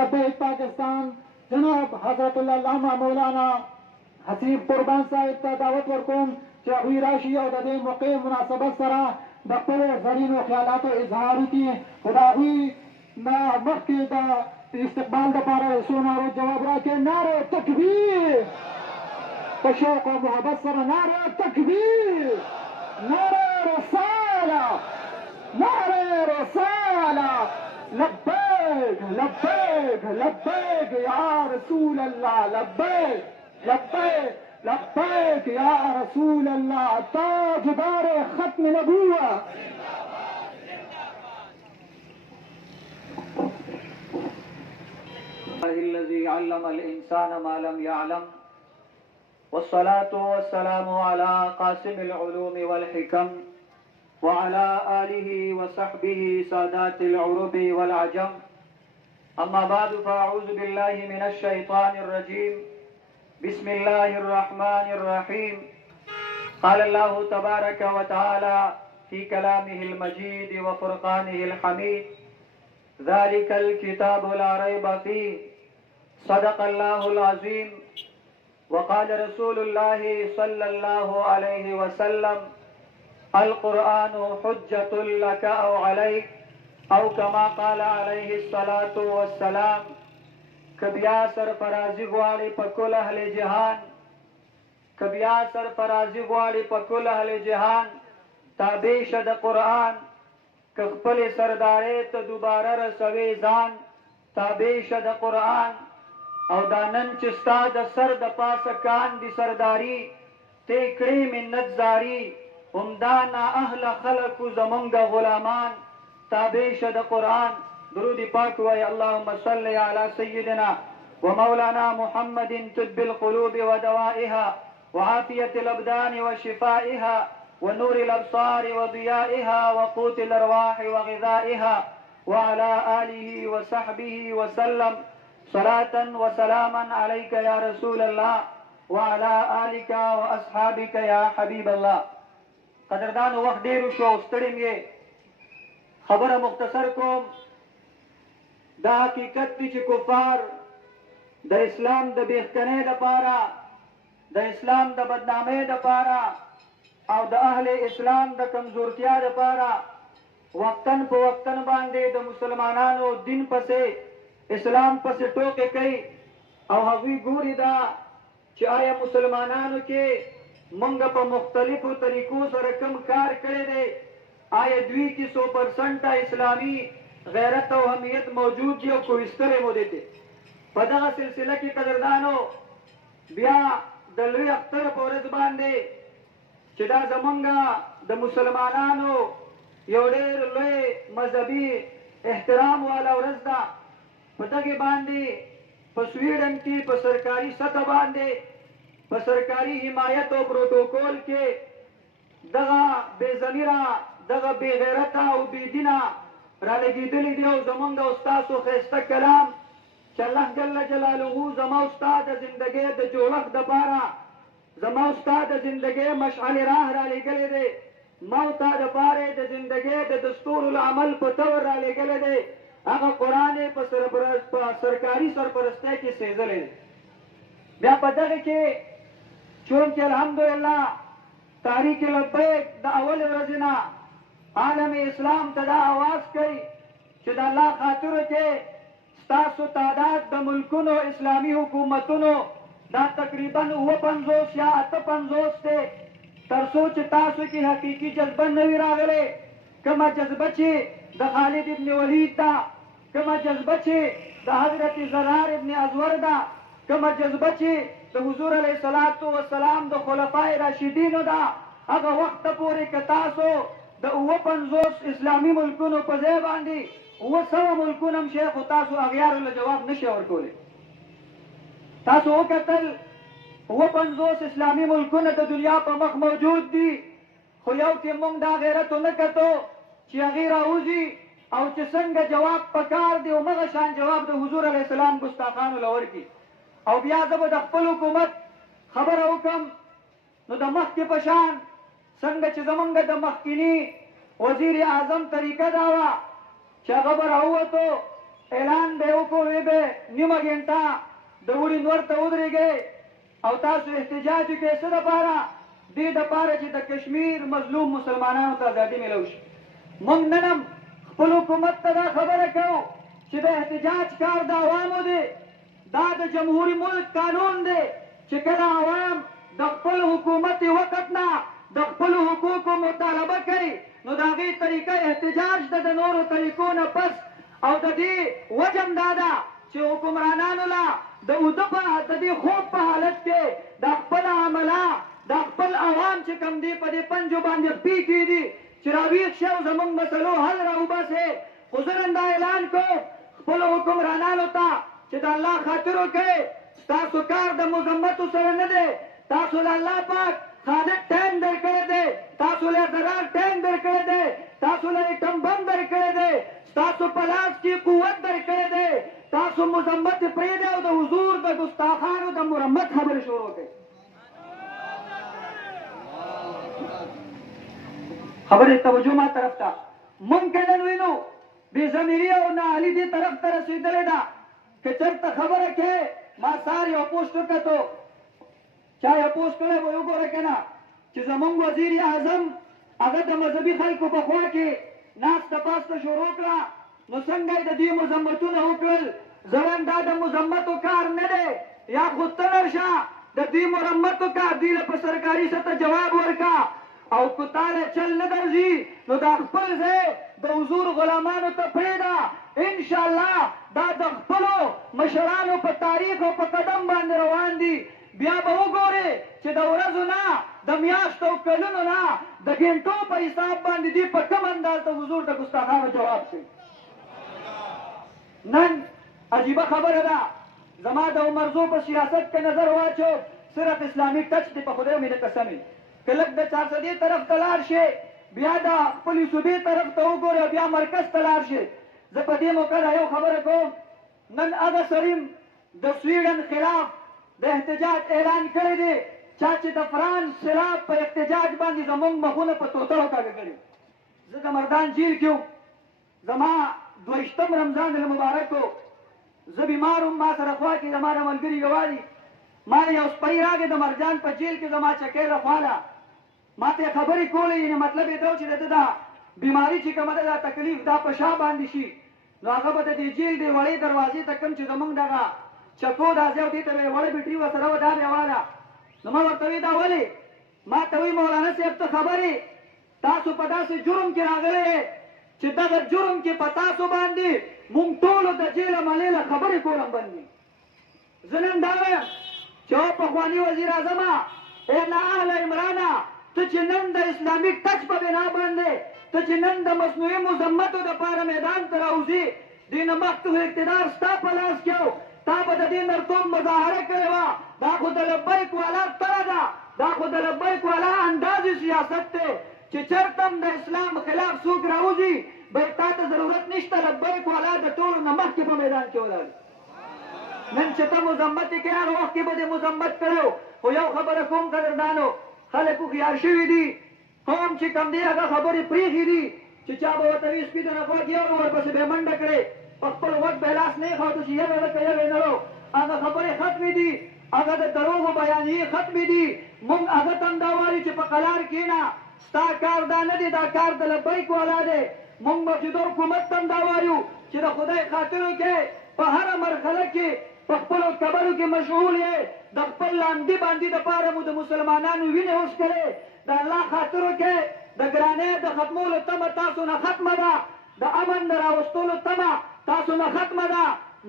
لبیک پاکستان جناب حضرت العلامہ مولانا حسیب قربان صاحب ته دعوت ورکوم چې هغوی راشي او د دې موقع مناسبت سره د خپلو زرینو خیالاتو اظهار وکړي. خو د هغوی نه مخکې د استقبال دپاره څو نارو جواب راکړي. نعره تکبیر په شوق او محبت سره. نعره تکبیر، نعره رساله، نعره رساله. لبیک لبیک لبیک یا رسول اللہ، لبیک لبیک لبیک یا رسول اللہ. تاجدار ختم نبوت. الذي علم الإنسان ما لم يعلم والصلاة والسلام على قاسم العلوم والحكم وعلى آله وصحبه سادات العرب والعجم. أما بعد فأعوذ بالله من الشيطان الرجيم. بسم الله الرحمن الرحيم. قال الله تبارك وتعالى في كلامه المجيد وفرقانه الحميد: ذلك الكتاب لا ريب فيه صدق الله العظيم. وقال رسول الله صلى الله عليه وسلم: القرآن حجة لك أو عليك او كما قال عليه الصلاة والسلام. کبیا سرفرازی غواړي په کل اهل جهان، کبیا سرفرازی غواړي په کل اهل جهان، تابع شه د قرآن. که خپل سرداري ته دوباره رسوي ځان، تابع شه د قرآن. او دا نن چې ستا د سر د پاسه کان دي سرداري، تی کړې منت زاري. همدا نا اهل خلقو زمونږ غلامان، تابع شه د قرآن. درود پاک وای اللهم صل علی سیدنا ومولانا محمد طب القلوب ودوائها وعافية الأبدان وشفائها ونور الأبصار وضيائها وقوت الأرواح وغذائها وعلى آله وصحبه وسلم صلاة وسلاما عليك يا رسول الله وعلى آلك وأصحابك يا حبيب الله. قدردان وقت ډیرو شو، ستړی مې خبره مختصر کوم. دا حقیقت دی چې کفار د اسلام د بیختنۍ دپاره، د اسلام د بدنامۍ دپاره او د اهل اسلام د کمزورتیا دپاره وقتن په وقتن باندې د مسلمانانو دین پسې، اسلام پسې ټوکې کوي. او هغوی ګوري دا چې آیا مسلمانانو کې موږ په مختلفو طریقو سره کم کار کړی دی، آیا دوی کې 100% اسلامي غیرت او حمیت موجود دی او کوئی سترې مو دی. په دغه سلسله کې قدردانو بیا د لوی اختر په ورځ باندې چې دا زمونږ د مسلمانانو یو ډېر لوی مذهبي احترام والا ورځ ده، په دغې باندې په سویډن کې په سرکاري سطح باندې په سرکاري حمایت او پروتوکول کې دغه بې ضمیره، دغه بې غیرته او بې دینه را لګېدلي دي. او زمونږ او ستاسو ښایسته کلام چې الله جل جلاله زما او ستا د زندګۍ د جوړښت دپاره، زما او ستا د زندګۍ مشعل راه را لېږلی دی، ما او تا دپاره د زندګۍ د دستور العمل په طور را لېږلی دی. هغه قرآن یې په سرکاري سرپرستۍ کې سېزلی دی. بیا په دغه کې چونکې الحمدلله تحریک لبیک د اول ورځې نه عالم اسلام ته دا آواز کوي چې د الله خاطرو کې ستاسو تعداد د ملکونو اسلامي حکومتونو دا تقریبا 59 یا 58 دی، تر څو چې تاسو کې حقیقي جذبه نه وي راغلی. کومه جذبه چې د خالد ابن ولید ده، کومه جذبه چې د حضرت زرار ابن ازور ده، کومه جذبه چې د حضور علیه الصلاة والسلام د خلفای راشدینو ده، هغه وخت پورې که تاسو د 59 اسلامي ملکونو په ځای باندې 700 ملکونه هم شي، خو تاسو اغیارو له جواب نشئ ورکولی. تاسو وکتل 59 اسلامي ملکونه د دنیا په مخ موجود دي، خو یو کې موږ دا غیرت ونه کتو چې هغې راوځي او چې څنګه جواب پکار دی همغه شان جواب د حضور علیه السلام ګستاخانو له ورکړي. او بیا زه به د خپل حکومت خبره وکړم، نو د مخکې په شان څنګه چې زمونږ د مخکینی وزیر اعظم طریقه دا وه چې هغه به راووتو اعلان به یې وکړو، وی به نیمه ګنټه د وړي نور ته ودرېږئ او تاسو احتجاج وکړئ څه دپاره؟ دې دپاره چې د کشمیر مظلوم مسلمانانو ته ازادي میلو شي. موږ نن هم خپل حکومت ته دا خبره کوو چې د احتجاج کار د عوامو دی. دا د جمهوري ملک قانون دی چې کله عوام د خپل حکومت وقت نه د خپل حقوقو مطالبه کوي نو د هغې طریقه احتجاج ده د نورو طریقو نه پس. او د دې وجه هم دا ده چې حکمرانانو له د دې خوب په حالت کې د خپل عمله د خپل عوام چې کوم دي په دې پنجو باندې پیکي دي چې راویښ شي او زموږ مسلو حل راوباسي. خو زه نن دا اعلان کوم خپلو حکمرانانو ته چې د الله خاطر وکړئ. ستاسو کار د مذمتو سره نه دی. تاسو له الله پاک خالق ټایم درکړی دی. تاسو له ضرر ټایم درکړی دی. تاسو له ایټم بم درکړی دی. ستاسو په لاس کې قوت درکړی دی. تاسو مذمت پرېږدئ او د حضور د ګستاخانو د مرمت خبرې شروع کړئ. خبرې توجه ما طرف ته. موږ که نن وینو بې ضمیري او نااهلي دې طرف ته رسېدلې ده که چېرته خبره کې ما سهار یو پوسټ وکتو چا یو پوسټ کړی به وګوره که نه چې زموږ وزیر اعظم هغه د مذهبي خلکو په خوا کې ناسته پاسته شروع کړه نو څنګه یې د دې مذمتونه وکړل. زه وایم دا د مذمتو کار نه دی. یا خو ته ورشه د دې مرمتو کار دې له په سرکاري سطح جواب ورکړه او که تاله چل نه درځي نو دا خپل ځای د حضور غلامانو ته پرېږده. انشاءالله دا د خپلو مشرانو په تاریخ او په قدم باندې روان دي. بیا به وګورې چې د ورځو نه د میاشتو او کلونو نه د ګنټو په حساب باندې دي په کوم انداز د حضور د ګستاخانو جواب شي. نن عجیبه خبره ده. زما د عمرزو په سیاست کې نظر واچو صرف اسلامي ټچ دی په خدای مې د قسمې که لږ د چارسدې طرف ته لاړ شي بیا د خپلې صوبې طرف ته وګورې بیا مرکز ته لاړ شي. زه په دې موقع یو خبره کوم. نن هغه سړي د سویډن خلاف د احتجاج اعلان کړی دی چا چې د فرانس خلاف په احتجاج باندې زموږ مخونه په توتړو کاږه کړي. زه د مردان جیل کې وم. زما 22 رمضان المبارک و. زه بیمار وم. ما سره خوا کې زما د ملګري ګوالي ما یو سپی راغی د مرجان په جیل کې زما چکۍ راخواله ما ته خبرې کولې یعنې مطلب یې دا و چې د ده دا بیماري چې کومه ده دا تکلیف دا په شا باندې شي نو هغه به د دې جیل د وړې دروازې ته کوم چې زموږ دغه چکو دا ځای و دې ته به یې وړه بیټري ورسره وه دا به یې واله. نو ما ورته وایي دا ولې؟ ما ته وایي مولانا صاحب ته خبرې تاسو په داسې جرم کې راغلی یې چې دغه جرم کې په تاسو باندې مونږ ټولو د جیل عملې له خبرې کول هم بند دي. زه نن دا وایم چې او پخواني وزیر اعظمه ای نااهله عمرانه ته چې نن د اسلامي ټچ په بنا باندې ته چې نن د مصنوعي مذمتو دپاره میدان ته راوځي دې نه مخکې اقتدار ستا په لاس کې و تا به د دې نرتوب مظاهره کړې وه. دا خو د لبیک والا تره ده. دا خو د لبیک والا اندازې سیاست دی چې چېرته هم د اسلام خلاف څوک راوځي بل تا ته ضرورت نشته لبیک والا د ټولو نه مخکې په میدان کې ولاړ. نن چې ته مذمت یې کوې هغه وخت کې به دې مذمت کړی خو یو خبره کوم قدردانو خلک هوښیار شوي دي. قوم چې کوم دی هغه خبرې پرېښي دي چې چا به ورته وي سپي د نه خوږ یو ورپسې به یې منډه کړې په خپل غوږ به یې لاس نه ایښود چې یوې ورکه یوې نه و. هغه خبرې ختمې دي. هغه د دروغو بیانیې ختمې دي. موږ هغه ته هم دا وایو چې په قلار کښېنه ستا کار دا نه دی دا کار د لبیک والا دی. موږ موجوده حکومت ته هم دا وایو چې د خدای خاطر وکړئ په هره مرحله کې په خپلو کبرو کې مشغول یې د خپل لاندې باندې دپاره مو د مسلمانانو وینې وڅښلې د الله خاطر وکړئ د ګرانۍ د ختمولو تمه تاسو نه ختمه ده. د امن د راوستلو تمه تاسو نه ختمه ده.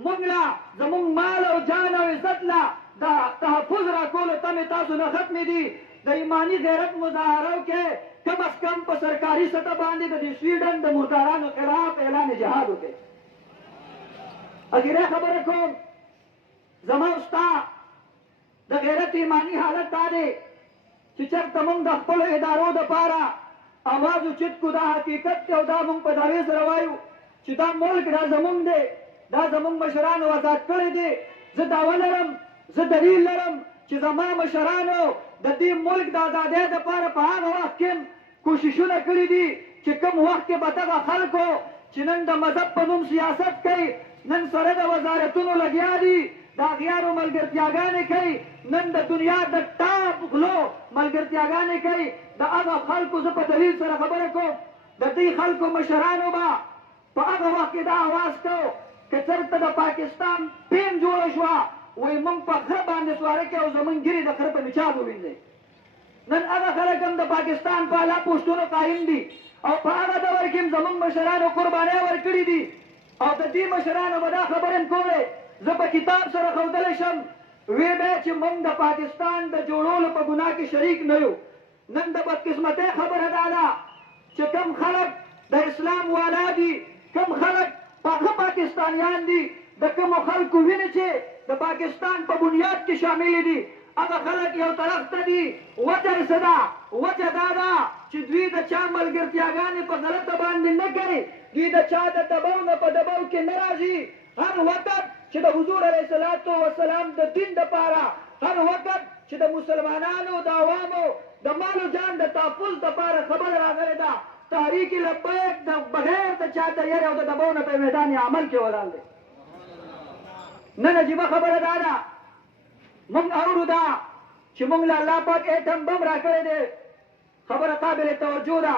موږ له زموږ مال او جان او عزت له د تحفظ راکولو تمې تاسو نه ختمې دي. د ایماني غیرت مظاهره وکړئ کم از کم په سرکاري سطح باندې د دې سویډن د مردارانو خلاف اعلان جهاد وکړئ. اخیری خبره کوم زما او ستا د غیرت ایماني حالت دا دی چې چېرته موږ د خپلو ادارو دپاره اواز اوچت کړو دا حقیقت دی او دا موږ په دعوې سره وایو چې دا ملک دا زموږ دی دا زموږ مشرانو آزاد کړی دی. زه دعوه لرم زه دلیل لرم چې زما مشرانو د دې ملک د ازادۍ دپاره په هغه وخت کې کوششونه کړي دي چې کوم وخت کې به دغه خلکو چې نن د مذهب په نوم سیاست کوي نن سره د وزارتونو لګیا دي د اغیارو ملګرتیاګانې کوي نن د دنیا د ټاپ غلو ملګرتیاګانې کوي د هغه خلکو زه په دلیل سره خبره کوم د دې خلکو مشرانو به په هغه وخت کې دا اواز کو که چېرته د پاکستان پیم جوړه شوه وایي موږ په غره باندې سواره کې او زموږ ګیرې د خره په نچال ووینځئ نن هغه خلک هم د پاکستان په اعلی پوسټونو قایم دي او په هغه دور کې هم زموږ مشرانو قربانۍ ورکړي دي او د دې مشرانو به دا خبرې هم کولې زه په کتاب سره ښودلی شم وی به چې موږ د پاکستان د جوړولو په ګناه کې شریک نه یو نن د بدقسمتۍ خبره دا ده چې کوم خلک د اسلام والا دي کوم خلک هغه پاکستانیان دي د کومو خلکو وینې چې د پاکستان په بنیاد کې شامل دي هغه خلک یو طرف ته دي وجه یې څه ده وجه دا ده چې دوی د چا ملګرتیاګانې په غلطه باندې نه کوي دوی د چا د دباو نه په دباو کې نه راځي هر وخت چې د حضور علیه الصلاة والسلام د دین دپاره هر وخت چې د مسلمانانو د عوامو د مالو جان د تحفظ دپاره خبره راغلې ده تحریک لبیک د بغیر د چا د یرې او د دباو نه په میدان عمل کې ولاړ دی نن عجیبه خبره دا ده موږ اورو دا چې موږ له الله پاک ایټم بم راکړی دی خبره قابل توجه ده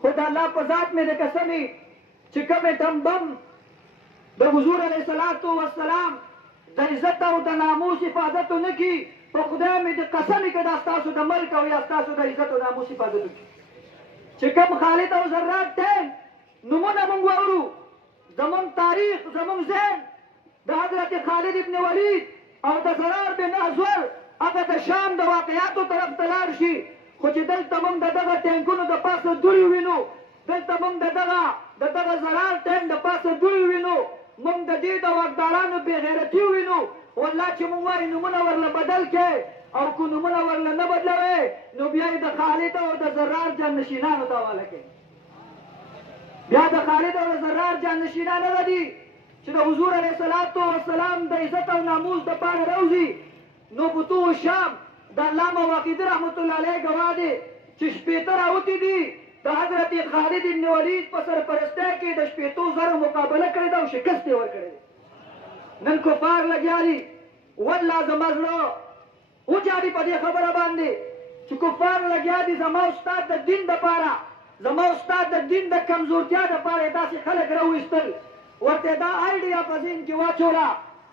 خو د الله په ذات مې د قسمي چې کوم ایټم بم د حضور علیه الصلاة والسلام د عزت او د ناموس حفاظت ونه کړي په خدای مې د قسم کې دا ستاسو د ملک او یا ستاسو د عزت او ناموس حفاظت وکړي چې کوم خالد او ذرات ټیم نومونه موږ واورو زموږ تاریخ زموږ ذهن د حضرت خالد ابن ولید او د زرار بن ازور هغه د شام د واقعاتو طرف ته لاړ شي خو چې دلته موږ د دغه ټینکونو د پاسه دوړې وینو دلته موږ د دغه زرار ټینک د پاسه دوړې وینو موږ د دې د واکدارانو بېغیرتي وینو والله چې موږ وایو نومونه ورله بدل کړئ او که نومونه ورله نه بدلوئ نو بیا یې د خالد او د زرار جانشینانو ته حواله کړئ بیا د خالد او د زرار جانشینان هغه دي چې د حضور علیه الصلاة والسلام د عزت او ناموس دپاره راوځي نو فتوح الشام د علامه واقدي رحمت الله علیه ګواه دی چې شپېته راوتي دي د حضرت خالد ابن ولید په سرپرستۍ کې د 7,000 مقابله کړې ده او شکست یې ورکړی دی نن کفار لګیا دي والله زما زړه وجاړي په دې خبره باندې چې کفار لګیا دي زما استاد د دین دپاره زما استاد د دین د کمزورتیا دپاره یې داسې خلک راوایستل ورته دا آیډیا په ذهن کې واچوله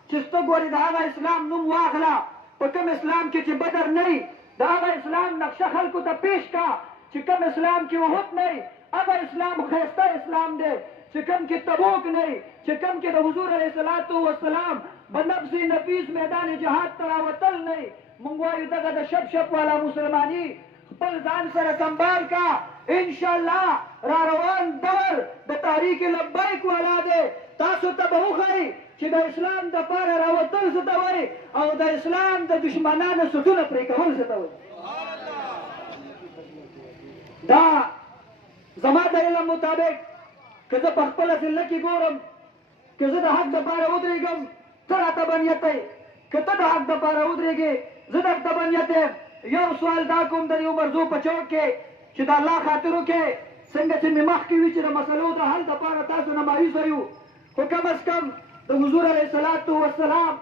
چې ته ګورې د هغه اسلام نوم واخله په کوم اسلام کې چې بدر نه وي د هغه اسلام نقشه خلکو ته پیش کا چې کوم اسلام کې احد نه وي هغه اسلام ښایسته اسلام دی چې کوم کې تبوک نه وي چې کوم کې د حضور علیه الصلاة والسلام بنفس نفیس میدان جهاد ته راوتل نه وي موږ وایو دغه د شپ شپ والا مسلماني خپل ځان سره سنبال کا انشاءالله را روان دور د تحریک لبیک والا دی تاسو ته به وښایي چې د اسلام دپاره راوتل څه ته وایي او د اسلام د دشمنانو سودونه پرې کول څه ته وایي دا زما د علم مطابق که زه په خپله ضلع کې ګورم که زه د حق دپاره ودرېږم ته راته بنیت یې که ته د حق دپاره ودرېږې زه درته بنیت یم یو سوال دا کوم د دې عمرزو په چوک کې چې د الله خاطر وکړې څنګه چې مې مخکې وي چې د مسلو د حل دپاره تاسو نه مایوسه یو خو کم از کم د حضور علیه الصلاة والسلام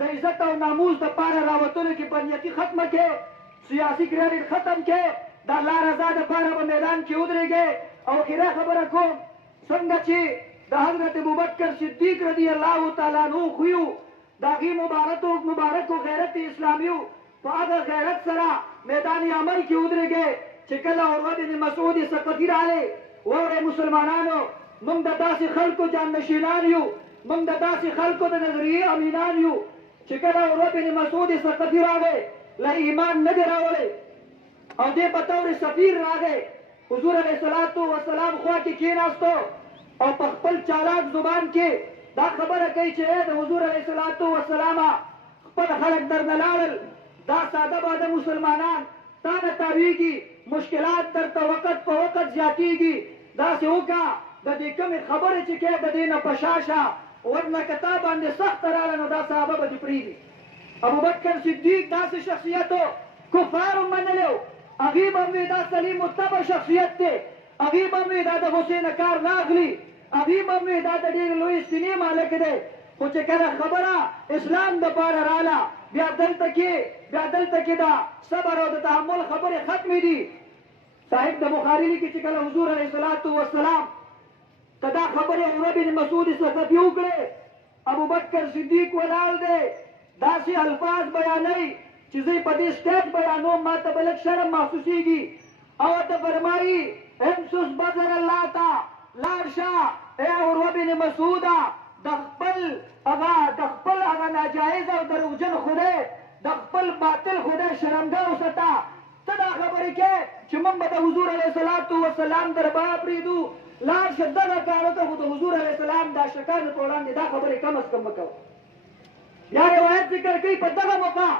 د عزت او ناموس دپاره راوتلو کې بنیتي ختمه کې سیاسي کریډټ ختم کې د الله رضا دپاره په میدان کې ودرېږې او اخره خبره کوم څنګه چې د حضرت ابوبکر صدیق رضی الله تعالی عنه خویو د هغې مبارکو غیرت اسلامیو په هغه غیرت سره میدان عمل کې ودرېږې چې کله عروه بن مسعود ثقفي راغی واورئ مسلمانانو موږ د داسې خلکو جانشینان یو موږ د داسې خلکو د نظریې امینان یو چې کله عروه بن مسعود ثقفي راغی له ایمان نه دی راوړی او دې په طور سفیر راغی حضور علیه الصلاة والسلام خوا کې کېناستو او په خپل چالاک زبان کې دا خبره کوي چې د حضور علیه الصلاة والسلام خپل خلک درنه لاړل دا ساده باده مسلمانان تا نه تاویږي مشکلات درته وخت په وخت زیاتېږي داسې وکړه د دې کومې خبرې چې کوې د دې نه په شا شه ورنه که تا باندې سخته راغله نو دا صحابه به دې پرېږدي ابوبکر صدیق داسې شخصیت و کفارو منلی و هغې به هم وي دا سلیم متبع شخصیت دی هغې به هم وي دا د حسین کار نه اخلي هغې ممنوع دا د ډېرې لویې سینې مالک دی خو چې کله خبره اسلام دپاره راله بیا دلته کې دا صبر او د تحمل خبرې ختمې دي. صاحب د بخاري لیکي چې کله حضور علیه الصلاة والسلام ته دا خبرې عمر بن مسعود ثقفي وکړې، ابوبکر صدیق ولاړ دی، داسې الفاظ بیانوي چې زه په دې سټیج بیانوم ما ته به لږ شرم محسوسېږي او ورته فرمایي امسس بدر الله ته لاړ شه ای عروه بن مسعوده د خپل هغه ناجایز او دروغجن خدای د خپل باطل خدای شرمګاه وساته. ته دا خبرې کې چې موږ به د حضور علیه الصلاة والسلام دربار پرېږدو لاړ شه دغه کارو ته خو د حضور علیه السلام دا شکانو په وړاندې دا خبرې کم از کم مه کوه. یا روایت ذکر کوي په دغه موقع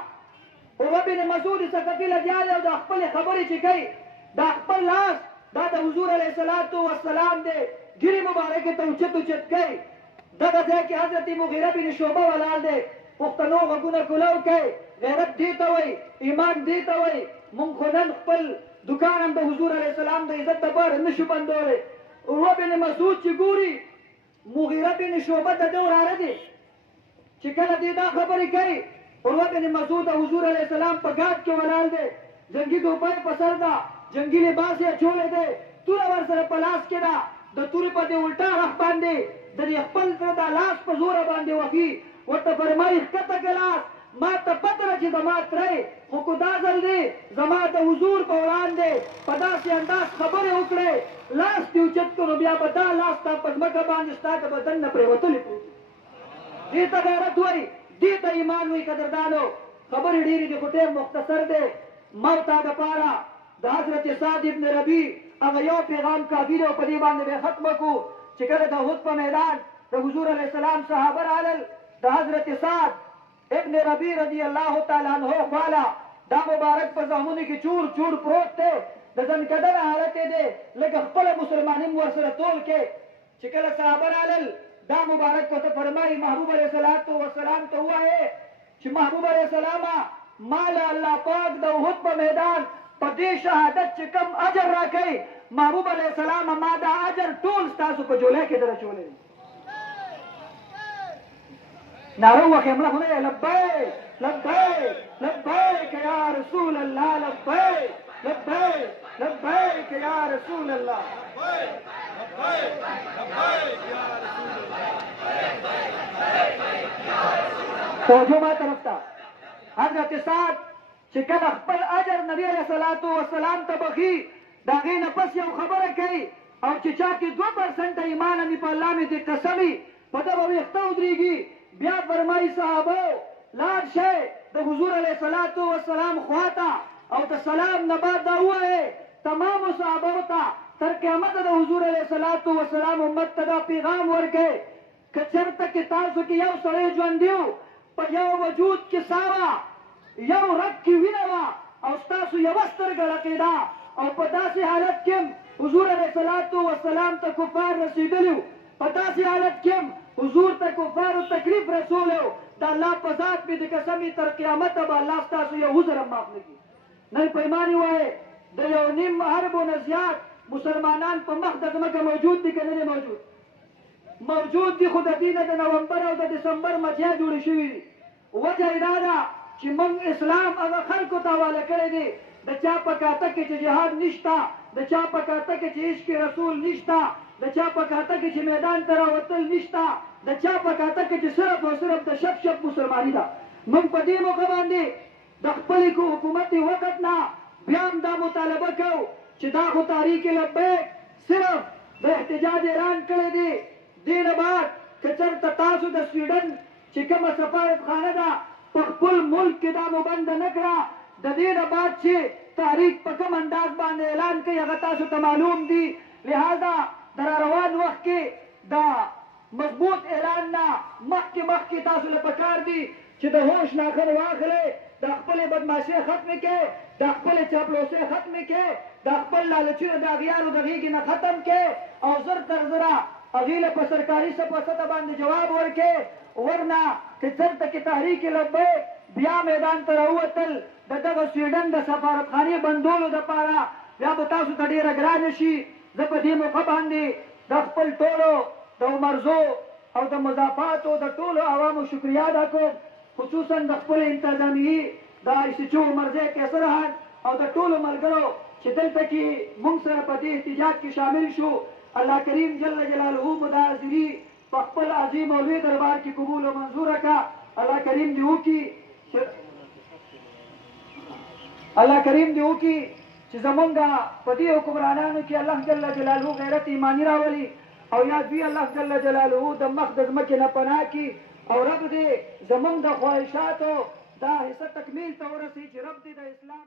عروه بن مسعود ثقفي لګیا دی او د خپلې خبرې چې کوي دا خپل لاس دا د حضور علیه الصلاة والسلام دی ګیرې مبارکې ته اوچت کوي. دغه ځای کې حضرت مغیره بن شعبه ولاړ دی. پښتنو غوږونه کولو کوي، غیرت دې ته وایي، ایمان دې ته وایي. موږ خو نن خپل دکان هم د حضور علیه السلام د عزت دپاره نشو بندولی. عروه بن مسعود چې ګوري مغیره بن شعبه د ده وراره دی چې کله دې دا خبرې کوي عروه بن مسعود د حضور علیه السلام په ګاډ کې ولاړ دی، جنګي ټوپۍ په سر ده، جنګي لباس یې اچولی دی، توره ورسره په لاس کې ده، د تورې په دې الټا رخ باندې د دې خپل تره دا لاس په زوره باندې وهي. ورته فرمایي ښکته که لاس ما ته پته ده چې زما تری خو که دا ځل دی زما د حضور په وړاندې په داسې انداز خبرې وکړې لاس دې اوچت کړو بیا به دا لاس تا په ځمکه باندې ستا د بدن نه پرېوتلی پروت وي. دې ته غیرت وایي، دې ته ایمان وایي. قدردانو خبرې ډېرې دي خو ټیم مختصر دی. موتا دپاره د حضرت سعد ابن ربیع هغه یو پیغام کافي دی او په دې باندې به ختمه کړو چې کله د احد په میدان د حضور علیه السلام صحابه رالل د حضرت سعد ابن ربیع رضی الله تعالی عنہ خواله دا مبارک په زخمونو کې چور پروت دی، د ځنکدن حالت یې دی، لکه خپله مسلماني م ورسره تول کې. چې کله صحابه رالل دا مبارک ورته فرمایي محبوب علیه الصلاة والسلام ته ووایې چې محبوب علیه السلامه ما له الله پاک د احد په میدان په دې شهادت چې کم اجر راکوي محبوب علیه السلام ما دا اجر ټول ستاسو په جولای کې در اچولی دی. نعره وکړئ مړه خو نه دی لبیک لبیک لبیک یا رسول الله لبیک لبیک لبیک یا رسول الله توجه ما طرف ته حضرت سعد چې کله خپل اجر نبی علیه الصلاة والسلام ته بخي د هغې نه پس یو خبره کوي او چې چا کې 2% ایمان مې په الله مې دې قسمي په ده به ویښته ودرېږي. بیا فرمایي صحابو لاړ شئ د حضور علیه الصلاة والسلام خواته او د سلام نه بعد دا ووایئ تمامو صحابو ته تر قیامته د حضور علیه الصلاة والسلام امت ته دا پیغام ورکړئ که چېرته کې تاسو کې یو سړی ژوندي و په یو وجود کې ساه وه یو رګ کې وینه وه او ستاسو یوه سترګه ړقېده او په داسې حالت کې حضور علیه الصلاة والسلام ته کفار رسېدلي وو په داسې حالت کې حضور ته کفارو تکلیف رسولی و د الله په ذات مې د قسمې تر قیامته به الله ستاسو یو عذر هم معاف نه کړي. نن پیمان یې وایې د یو نیم اربو نه زیات مسلمانان په مخ د ځمکه موجود دي که نه دی موجود دي خو د دې نه د نومبر او د دسمبر مچیا جوړې شوي دي. وجه یې دا ده چې موږ اسلام هغه خلکو ته حواله کړی دی د چا په کاته کې چې جهاد نشته، د چا په کاته کې چې عشق رسول نشته، د چا په کاته کې چې میدان ته راوتل نشته، د چا په کاته کې چې صرف او صرف د شپ مسلماني ده. موږ په دې موقع باندې د خپلې حکومت وخت نه بیا هم دا مطالبه کوو چې دا خو تحریک لبیک صرف د احتجاج اعلان کړی دی. دې نه بعد که چېرته تاسو د سویډن چې کومه سفارتخانه ده په خپل ملک کې دا مبنده نه کړه د دې نه بعد چې تحریک په کوم انداز باندې اعلان کوي هغه تاسو ته معلوم دي. لہذا در روان وخت کې دا مضبوط اعلان نه مخکې تاسو له پکار دي چې د هوش ناخن واخلئ، د خپلې بدماشۍ ختمې کړئ، د خپلې چاپلوسۍ ختمې کړئ، د خپل لالچونه د اغیارو د غېږې نه ختم کړئ او زر تر زره هغې له په سرکاري سطح باندې جواب ورکړئ. ورنه که چېرته کې تحریک لبیک بیا میدان ته راووتل د دغه سویډن د سفارتخانې بندولو دپاره بیا به تاسو ته ډېره ګرانه شي. زه په دې موقع باندې د خپل ټولو د عمرزو او د مضافاتو د ټولو عوامو شکریا ادا کوم، خصوصا د خپل انتظامیې د ایسچو عمرزی قیصرهان او د ټولو ملګرو چې دلته کې موږ سره په دې احتجاج کې شامل شو. الله کریم جل جلاله مو دا حاضري په خپل عظیم او لوی دربار کې قبول او منظور کړه. الله کریم دې وکړي چې زمونږ په دې حکمرانانو کې الله جل جلاله غیرت ایمانی راولي او یا دوی الله جل جلاله د مخ د ځمکې نه پناه کړي او رب دې زمونږ د خواهشاتو دا حصه تکمیل ته ورسي چې رب دې د اسلام